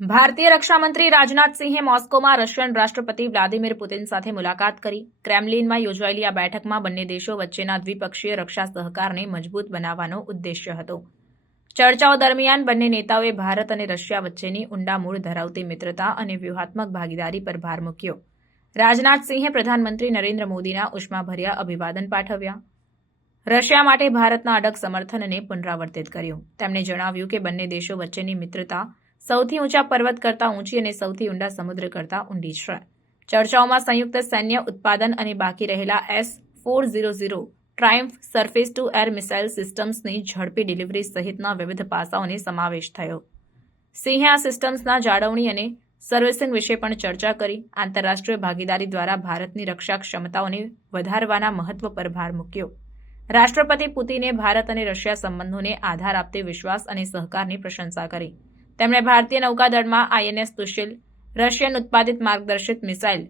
ભારતીય રક્ષામંત્રી રાજનાથસિંહે મોસ્કોમાં રશિયન રાષ્ટ્રપતિ વ્લાદિમીર પુતિન સાથે મુલાકાત કરી. ક્રેમલિનમાં યોજાયેલી આ બેઠકમાં બંને દેશો વચ્ચેના દ્વિપક્ષીય રક્ષા સહકારને મજબૂત બનાવવાનો ઉદ્દેશ્ય હતો. ચર્ચાઓ દરમિયાન બંને નેતાઓએ ભારત અને રશિયા વચ્ચેની ઊંડા મૂળ ધરાવતી મિત્રતા અને વ્યૂહાત્મક ભાગીદારી પર ભાર મૂક્યો. રાજનાથસિંહે પ્રધાનમંત્રી નરેન્દ્ર મોદીના ઉષ્માભર્યા અભિવાદન પાઠવ્યા. રશિયા માટે ભારતના અડગ સમર્થનને પુનરાવર્તિત કર્યું. તેમણે જણાવ્યું કે બંને દેશો વચ્ચેની મિત્રતા સૌથી ઊંચા પર્વત કરતાં ઊંચી અને સૌથી ઊંડા સમુદ્ર કરતાં ઊંડી છે. ચર્ચાઓમાં સંયુક્ત સૈન્ય ઉત્પાદન અને બાકી રહેલા S four zero zero triumph surface to air missile સિસ્ટમ્સની ઝડપી ડિલિવરી સહિતના વિવિધ પાસાઓને સમાવેશ થયો. સિંહે આ સિસ્ટમ્સના જાળવણી અને સર્વિસિંગ વિશે પણ ચર્ચા કરી. આંતરરાષ્ટ્રીય ભાગીદારી દ્વારા ભારતની રક્ષા ક્ષમતાઓને વધારવાના મહત્વ પર ભાર મૂક્યો. રાષ્ટ્રપતિ પુતિને ભારત અને રશિયા સંબંધોને આધાર આપતી વિશ્વાસ અને સહકારની પ્રશંસા કરી. તેમણે ભારતીય નૌકાદળમાં આઈએનએસ તુશીલ રશિયન ઉત્પાદિત માર્ગદર્શિત મિસાઇલ,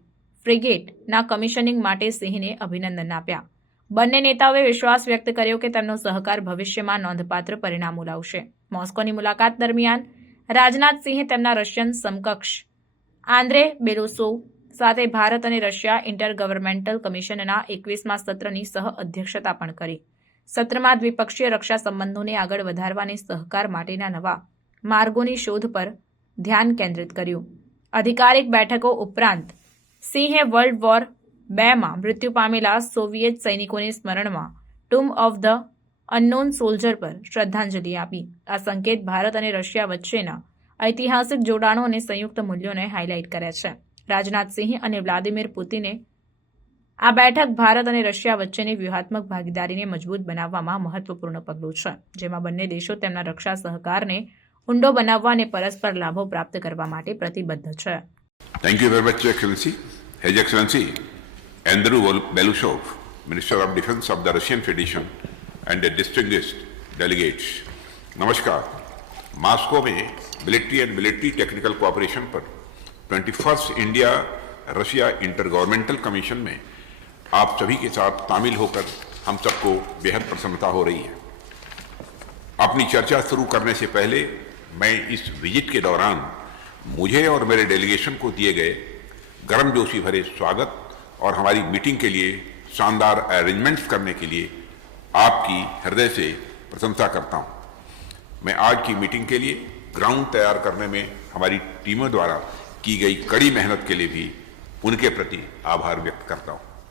ફ્રિગેટના કમિશનિંગ માટે સિંહને અભિનંદન આપ્યા. બંને નેતાઓએ વિશ્વાસ વ્યક્ત કર્યો કે તેમનો સહકાર ભવિષ્યમાં નોંધપાત્ર પરિણામો લાવશે. મોસ્કોની મુલાકાત દરમિયાન રાજનાથસિંહે તેમના રશિયન સમકક્ષ આંદ્રે બેલોસોવ સાથે ભારત અને રશિયા ઇન્ટર ગવર્મેન્ટલ કમિશનના એકવીસમા સત્રની સહ અધ્યક્ષતા પણ કરી. સત્રમાં દ્વિપક્ષીય રક્ષા સંબંધોને આગળ વધારવાની સહકાર માટેના નવા માર્ગોની શોધ પર ધ્યાન કેન્દ્રિત કર્યું. અધિકારિક બેઠકો ઉપરાંત સિંહે વર્લ્ડ વોર બેમાં મૃત્યુ પામેલા સોવિયેત સૈનિકોને સ્મરણમાં tomb of the unknown soldier પર શ્રદ્ધાંજલિ આપી. આ સંકેત ભારત અને રશિયા વચ્ચેના ઐતિહાસિક જોડાણો અને સંયુક્ત મૂલ્યોને હાઇલાઇટ કર્યા છે. રાજનાથસિંહ અને વ્લાદિમીર પુતિને આ બેઠક ભારત અને રશિયા વચ્ચેની વ્યૂહાત્મક ભાગીદારીને મજબૂત બનાવવામાં મહત્વપૂર્ણ પગલું છે જેમાં બંને દેશો તેમના રક્ષા સહકારને ઊંડો બનાવવા અને પરસ્પર લાભો પ્રાપ્ત કરવા માટે પ્રતિબદ્ધ છે Thank you very much, Your Excellency. His Excellency, Andrew Vol- Belousov, Minister of Defense of the Russian Federation, and the distinguished delegates. नमस्कार मास्को में military and military technical cooperation पर twenty first India Russia intergovernmental commission में आप सभी के साथ शामिल होकर हम सबको बेहद प्रसन्नता हो रही है। अपनी चर्चा शुरू करने से पहले मैं इस विज़िट के दौरान मुझे और मेरे डेलीगेशन को दिए गए गर्मजोशी भरे स्वागत और हमारी मीटिंग के लिए शानदार अरेंजमेंट्स करने के लिए आपकी हृदय से प्रशंसा करता हूँ। मैं आज की मीटिंग के लिए ग्राउंड तैयार करने में हमारी टीमों द्वारा की गई कड़ी मेहनत के लिए भी उनके प्रति आभार व्यक्त करता हूं